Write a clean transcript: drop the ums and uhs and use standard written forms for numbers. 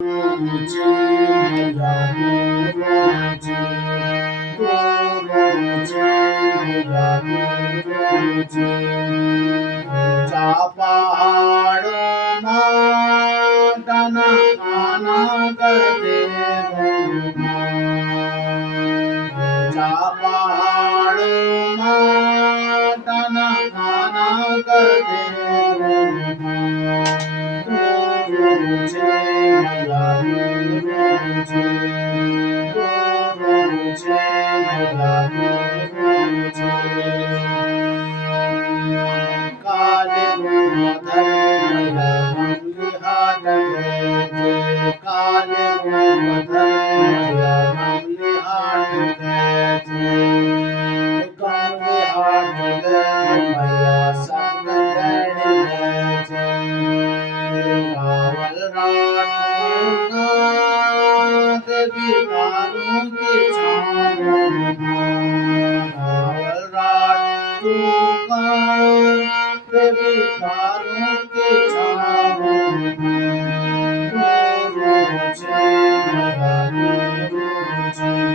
गुरुजी मैया गुरुजी गुरुजी मैया गुरुजी ऊंचा पहाड़ माटन खाना गदे ऊंचा पहाड़ माटन खाना गदे गुरुजी मैया गुरुजी गुरुजी मैया गुरुजी काले गोधर मैया मंगली हाट गए काले गोधर मैया मंगली हाट गए गंगे हाट गए मैया सब गए कावल रात देवी बारों की छाँव कावल रात देवी बारों की छाँव गुरुजी मैया गुरुजी